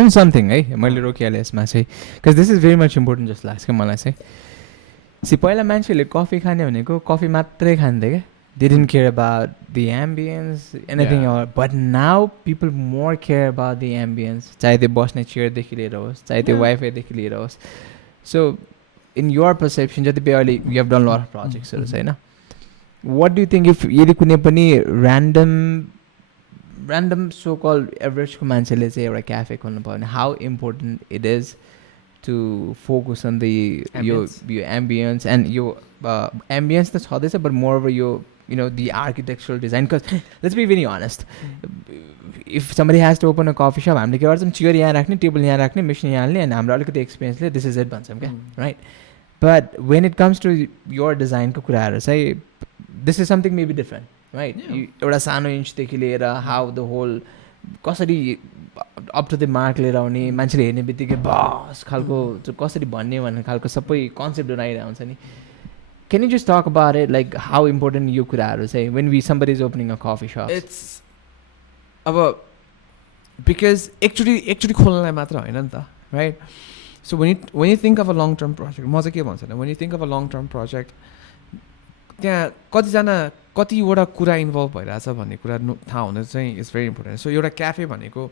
Tell me something, है मैले रोकिहालेँ यसमा चाहिँ because this is very much important जस्तो लाग्छ क्या मलाई चाहिँ सी पहिला मान्छेहरूले कफी खाने भनेको कफी मात्रै खान्थे क्या they didn't care about the ambience anything else but now people more care about the ambience चाहे त्यो बस्ने चेयरदेखि लिएर होस् चाहे त्यो वाइफाईदेखि लिएर होस् so in your perception जति पनि अहिले you have done a lot of projects होइन what do you think if यदि कुनै पनि random so called average को मान्छेले चाहिँ एउटा क्याफे खोल्नु पर्यो भने how important it is to focus on the your ambience and your ambience त छँदैछ but moreover your you know the architectural design because let's be very honest if somebody has to open a coffee shop हामीले के गर्छौँ chair यहाँ राख्ने table यहाँ राख्ने machine यहाँ हाल्ने अनि हाम्रो अलिकति एक्सपिरियन्सले दिस इज इट भन्छौँ क्या right but when it comes to your डिजाइनको कुराहरू चाहिँ this is something maybe different right एउटा सानो इन्चदेखि लिएर हाउ द होल कसरी अप टु द मार्क लिएर आउने मान्छेले हेर्ने बित्तिकै बस खालको कसरी भन्ने भन्ने खालको सबै कन्सेप्टहरू आइरहेको हुन्छ नि Can you just talk about it, like how important you could say when somebody is opening a coffee shop? It's about because actually खोल्नलाई मात्र हैन नि त, right? So when you think of a long term project, म चाहिँ के भन्छु भने when you think of a long term project, त्यहाँ कतिवटा कुरा इन्भल्भ भइरहेछ भन्ने कुरा थाहा हुनु चाहिँ इज भेरी इम्पोर्टेन्ट. सो एउटा क्याफे भनेको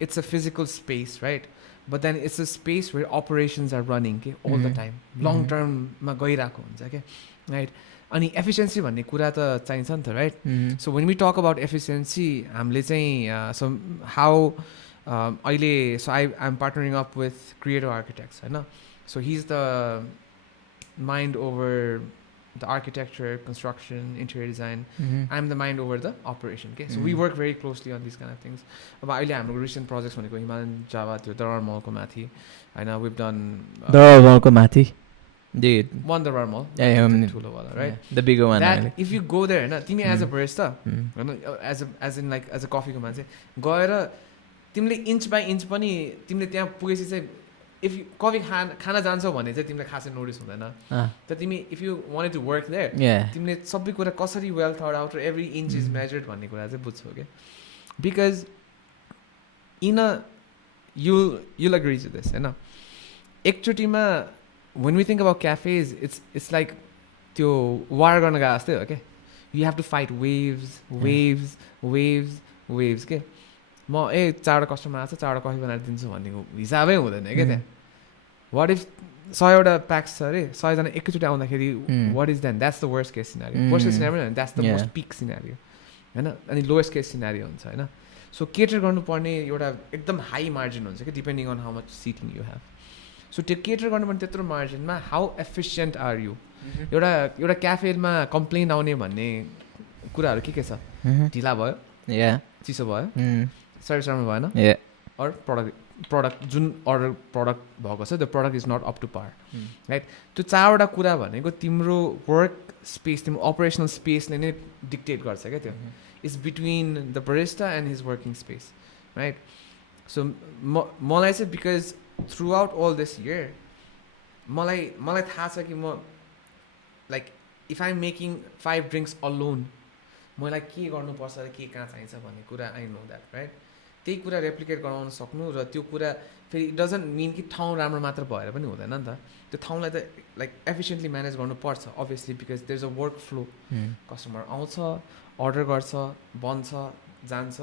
it's a physical space, right? But then it's a space where operations are running all the time. Long term ma gairako huncha ke, right? Ani efficiency भन्ने कुरा त चाहिन्छ नि त, right? So when we talk about efficiency, हामीले चाहिँ so how अहिले so I'm partnering up with creative architects, हैन? So he's the mind over the architecture, construction, interior design. I'm the mind over the operation. Okay, so we work very closely on these kind of things. But अहिले हाम्रो recent projects भनेको Himalayan Java त्यो दरबार मलको माथि हैन, we've done दरबार मलको माथि dude one दरबार मल, ठुलो वाला, right? The bigger one. That if you go there हैन, तिमी as a barista as in like as a coffee को मान्छे गएर तिमीले इंच बाइ इंच पनि तिमीले त्यहाँ पुगेपछि चाहिँ if you coffee खाना जान्छौ भने चाहिँ तिमीलाई खासै नोटिस हुँदैन. तर तिमी if you wanted to work there, तिमीले सबै कुरा कसरी well thought out or every inch is measured भन्ने कुरा चाहिँ बुझ्छौ के. Because in a you'll agree to this, हैन? एकचोटीमा when we think about cafes, it's like त्यो वार गर्न गए जस्तै हो के. You have to fight waves के. म चारवटा कस्टमर आएको छ, चारवटा कफी बनाएर दिन्छु भन्नेको हिसाबै हुँदैन क्या त्यहाँ. वाट इफ 100वटा प्याक्स छ अरे, 100जना एकैचोटि आउँदाखेरि what is then? That's the worst case scenario. Worst case scenario होइन, that's the most peak scenario होइन. अनि लोएस्ट केस सिनारियो हुन्छ होइन. सो केटर गर्नुपर्ने एउटा एकदम हाई मार्जिन हुन्छ कि depending on how much seating you have. So त्यो केटर गर्नुपर्ने त्यत्रो मार्जिनमा हाउ एफिसियन्ट आर यु? एउटा क्याफेमा कम्प्लेन आउने भन्ने कुराहरू के छ? ढिला भयो, चिसो भयो, सर्भिस राम्रो भएन, or product जुन अर्डर प्रडक्ट भएको छ, the product is not up to par, right? त्यो चारवटा कुरा भनेको तिम्रो वर्क स्पेस, तिम्रो अपरेसनल स्पेसले नै डिक्टेट गर्छ क्या. त्यो is between the barista and his working space, right? So मलाई चाहिँ because throughout all this year मलाई थाहा छ कि म like if I am making 5 drinks alone, मलाई के गर्नुपर्छ, के कहाँ चाहिन्छ भन्ने कुरा आई नो द्याट, राइट? त्यही कुरा रेप्लिकेट गराउन सक्नु र त्यो कुरा फेरि इट डजन्ट मिन कि ठाउँ राम्रो मात्र भएर पनि हुँदैन नि त. त्यो ठाउँलाई त लाइक एफिसियन्टली म्यानेज गर्नुपर्छ obviously, because there is a work flow. Customer आउँछ, अर्डर गर्छ, बन्छ, जान्छ,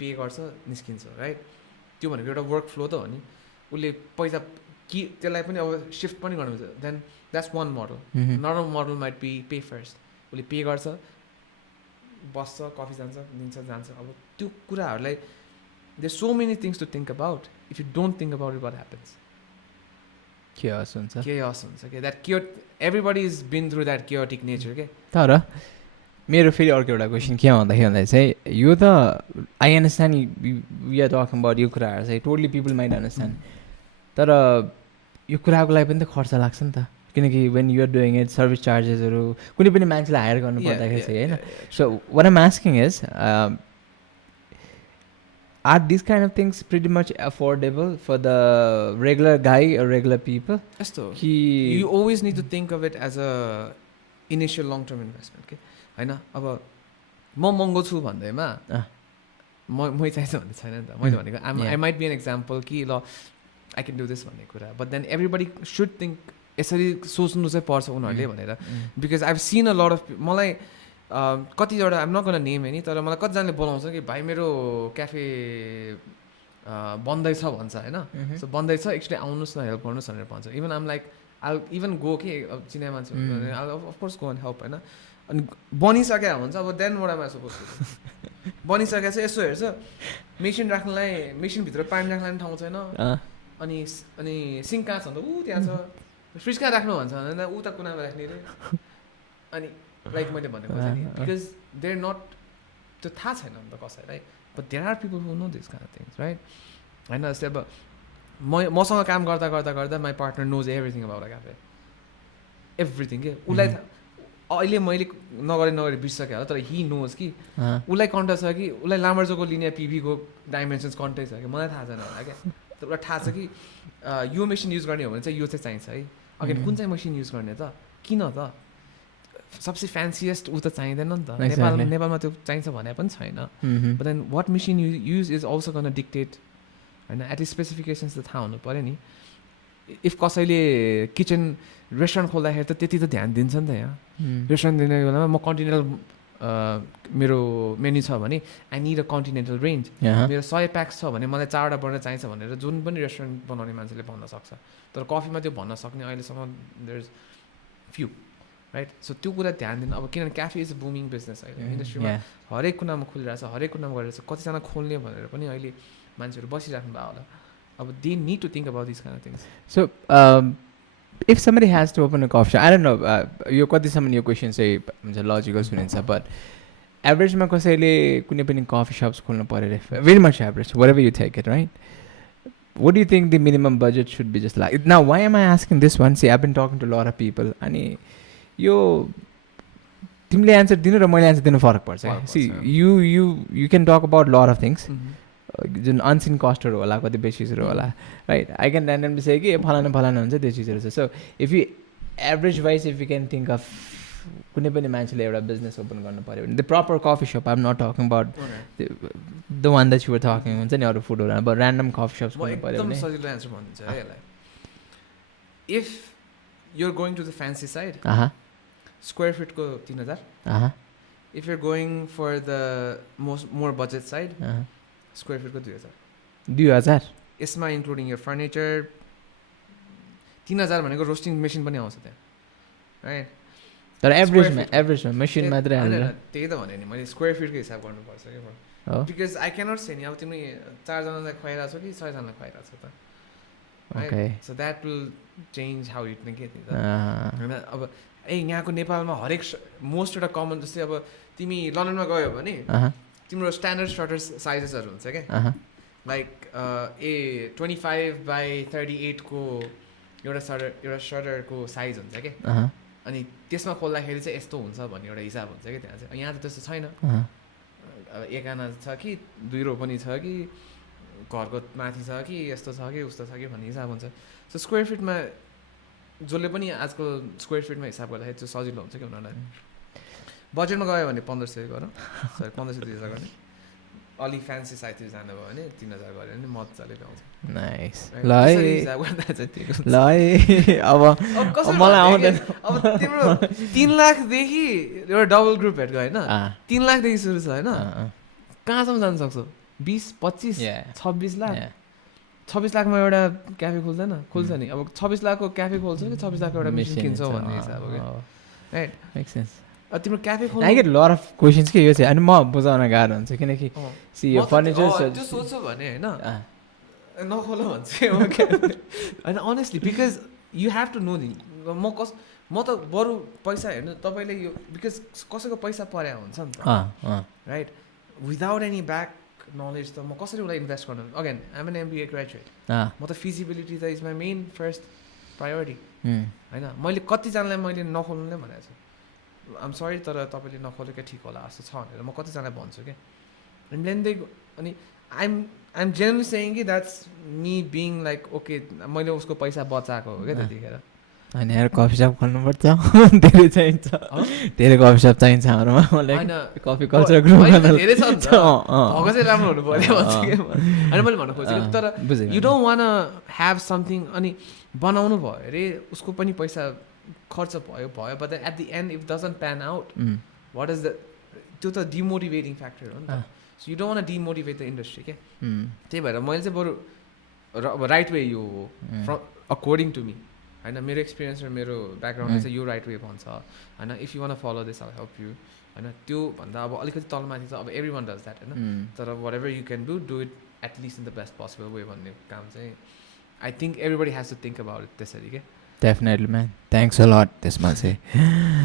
पे गर्छ, निस्किन्छ, राइट? त्यो भनेको एउटा वर्क फ्लो त हो नि. उसले पैसा कि त्यसलाई पनि अब सिफ्ट पनि गर्नुहुन्छ, then that's one model. Normal model might be pay first. उसले पे गर्छ, बस्छ, कफी जान्छ, दिन्छ, जान्छ. अब त्यो कुराहरूलाई there's so many things to think about. If you don't think about it, what happens? Chaos huncha. Okay, that everybody's been through that chaotic nature, okay? तर मेरो फेरि अर्को एउटा क्वेसन के भन्दाखेरि चाहिँ यो त I understand we are talking about यो कुराहरू चाहिँ टोटली पिपल माइट अन्डरस्ट्यान्ड. तर यो कुराको लागि पनि त खर्च लाग्छ नि त, किनकि when you're doing it service चार्जेसहरू कुनै पनि मान्छेलाई हायर गर्नु पर्दाखेरि चाहिँ होइन. So what I'm asking is are these kind of things pretty much affordable for the regular guy or regular people? Yes, though. You always need to think of it as a initial long-term investment. Okay, हैन? अब म महँगो छु भन्दैमा मै चाहिन्छ भन्ने छैन नि त मैले भनेको I might be an example कि ल आई क्यान डु दिस भन्ने कुरा but then everybody should think यसरी सोच्नु चाहिँ पर्छ उनीहरूले भनेर because I have seen a lot of मलाई कतिवटा आइम नट गोना नेम होइन तर मलाई कतिजनाले बोलाउँछ कि भाइ मेरो क्याफे बन्दैछ भन्छ होइन सो बन्दैछ एकचोटि आउनुहोस् न हेल्प गर्नुहोस् भनेर भन्छ even um like I even go कि चिने मान्छे अफकोर्स गो एन्ड हेल्प होइन अनि बनिसकेको हुन्छ अब देन वडा मा सपोज बनिसकेको छ यसो हेर्छ मेसिन राख्नलाई मेसिनभित्र पानी राख्नलाई ठाउँ छैन अनि अनि सिङ्क कहाँ छ त ऊ त्यहाँ छ फ्रिज कहाँ राख्नु भन्छ भने ऊ त कुनामा राख्ने रे अनि लाइक मैले भनेको नि बिकज देयर नट त्यो थाहा छैन नि त कसैलाई but there are people who know this kind of things right होइन जस्तै अब मसँग काम गर्दा गर्दा गर्दा my partner knows everything about a cafe everything के उसलाई अहिले मैले नगरी बिर्सकेँ होला तर हि नोज कि उसलाई कन्ट छ कि उसलाई लामर्जोको लिनियर पिभीको डाइमेन्सन्स कन्टै छ कि मलाई थाहा छैन होला क्या तर उसलाई थाहा छ कि यो मेसिन युज गर्ने हो भने चाहिँ यो चाहिँ चाहिन्छ है अगेन कुन चाहिँ मेसिन युज गर्ने त किन त सबसे फ्यान्सिएस्ट ऊ त चाहिँदैन नि त नेपालमा त्यो चाहिन्छ भने पनि छैन but then what machine use is also गर्न डिक्टेट होइन एटलिस्ट स्पेसिफिकेसन्स त थाहा हुनु पऱ्यो नि इफ कसैले किचन रेस्टुरेन्ट खोल्दाखेरि त त्यति त ध्यान दिन्छ नि त यहाँ रेस्टुरेन्ट दिने बेलामा म कन्टिनेन्टल मेरो मेन्यू छ भने I need a continental range मेरो 100 प्याक्स छ भने मलाई 4वटा बर्नर चाहिन्छ भनेर जुन पनि रेस्टुरेन्ट बनाउने मान्छेले भन्न सक्छ तर कफीमा त्यो भन्न सक्ने अहिलेसम्म there is few right so त्यो कुरा ध्यान दिनु अब किनभने cafe is a booming business अहिले इन्डस्ट्रीमा हरेक कुनामा खोलिरहेछ हरेक कुनामा गरिरहेछ कतिजना खोल्ने भनेर पनि अहिले मान्छेहरू बसिराख्नु भयो होला अब they need to think about this kind of things so if somebody has to open a coffee shop, I don't know, यो कतिसम्म यो क्वेसन चाहिँ हुन्छ लजिकल सुनिन्छ बट एभरेजमा कसैले कुनै पनि कफी सप्स खोल्नु पऱ्यो very much average whatever you take it right what do you think the minimum budget should be just like now why am I asking this one see I've been talking to a lot of people अनि यो तिमीले answer दिनु र मैले answer दिनु फरक पर्छ see you can talk about a lot of things जुन अनसिन कस्टहरू होला कति बेसिसहरू होला right I can randomly say कि फलाना फलाना हुन्छ त्यो चिजहरू छ so if you average wise if you can think of कुनै पनि मान्छेले एउटा बिजनेस ओपन गर्नु पऱ्यो भने the proper coffee shop I am not talking about the one that you were talking हुन्छ नि अरू फुडहरू अब ऱ्यान्डम कफी सप्स खोल्नु पऱ्यो भने सजिलो एन्सर भनिदिन्छु है यसलाई if you're going to the fancy side square फिटको 3000 if you're going for the more budget side square फिटको 2000 यसमा इन्क्लुडिङ यो फर्निचर 3000 भनेको रोस्टिङ मेसिन पनि आउँछ त्यहाँ राइट तर एभरेजमा मेसिन मात्रै हालेर त्यही त भने नि मैले स्क्वायर फिटको हिसाब गर्नुपर्छ कि बिकज आई क्यानट से नि अब तिमी 4 जनालाई खुवाइरहेको छौ कि 6 जनालाई खुवाइरहेको छौ त okay so that will change how you think के होइन अब यहाँको नेपालमा हरेक मोस्ट एउटा कमन जस्तै अब तिमी लन्डनमा गयो भने तिम्रो स्ट्यान्डर्ड सर्टर साइजेसहरू हुन्छ क्या लाइक 25/38 को एउटा सर्टरको साइज हुन्छ क्या अनि त्यसमा खोल्दाखेरि चाहिँ यस्तो हुन्छ भन्ने एउटा हिसाब हुन्छ कि त्यहाँ चाहिँ यहाँ त त्यस्तो छैन एक आना छ कि 2 रो पनि छ कि घरको माथि छ कि यस्तो छ कि उस्तो छ कि भन्ने हिसाब हुन्छ सो स्क्वायर फिटमा जसले पनि आजकल स्क्वायर फिटमा हिसाब गर्दाखेरि त्यो सजिलो हुन्छ कि उनीहरूलाई बजेटमा गयो भने 1500 गरौँ सरी 1500-2000 गर्ने अलिक फ्यान्सी साइडतिर जानुभयो भने 3000 गऱ्यो भने मजाले पाउँछ नाइस ल अब मलाई आउँदैन अब तिम्रो 3 लाखदेखि एउटा डबल ग्रुप भेट गयो होइन 3 लाखदेखि सुरु छ होइन कहाँसम्म जान सक्छौ 20 25 26 लाख 26 लाखमा एउटा क्याफे खोल्छ नि अब 26 लाखको क्याफे खोल्छौ कि 26 लाखको एउटा मेसिन किन्छौ भन्ने हिसाब हो क्या राइट मेक सेन्स तिम्रो क्याफे खोल्नु I get lot of questions के यो चाहिँ अनि म बुझाउन गाह्रो हुन्छ किनकि सी यो फर्निचर त्यो सोच्छु भने होइन नखोलो भन्छु होइन honestly because you have to know नि म त बरु पैसा हेर्नु तपाईँले यो बिकज कसैको पैसा पर्या हुन्छ नि त right without any back knowledge त म कसरी उसलाई इन्भेस्ट गर्नु again I'm an MBA graduate म त फिजिबिलिटी त is my main first priority होइन मैले कतिजनालाई मैले नखोल्नु नै भनेको छु आम सरी तर तपाईँले नखोलेकै ठिक होला जस्तो छ भनेर म कतिजनालाई भन्छु क्या अनि लेन्दै अनि आइएम जेनरली सेइङ कि that's me being like okay मैले उसको पैसा बचाएको हो क्या त्यतिखेर अनि यार कफी सप खोल्नुपर्छ धेरै चाहिन्छ धेरै कफी सप चाहिन्छ हाम्रोमा होइन कफी कल्चर ग्रो गर्न धेरै छ नि त भएको चाहिँ राम्रो हुनु पर्यो भन्छ कि अनि मैले भन्न खोजेको तर you don't want have something अनि बनाउनु भयो अरे उसको पनि पैसा खर्च भयो but at the end if doesn't pan out what is the त्यो त डिमोटिभेटिङ फ्याक्टर हो नि त so you don't want demotivate the industry के त्यही भएर मैले चाहिँ बरु राइट वे यो हो फ्रम अकर्डिङ टु मी होइन मेरो एक्सपिरियन्स र मेरो ब्याकग्राउन्डले चाहिँ यो राइट वे भन्छ होइन if you want follow this I help you होइन त्यो भन्दा अब अलिकति तलमाथि चाहिँ अब एभ्री वान डज द्याट होइन तर whatever you can do it at least in the best possible way भन्ने काम चाहिँ I think everybody has to think about it त्यसरी के definitely man thanks a lot त्यसमा चाहिँ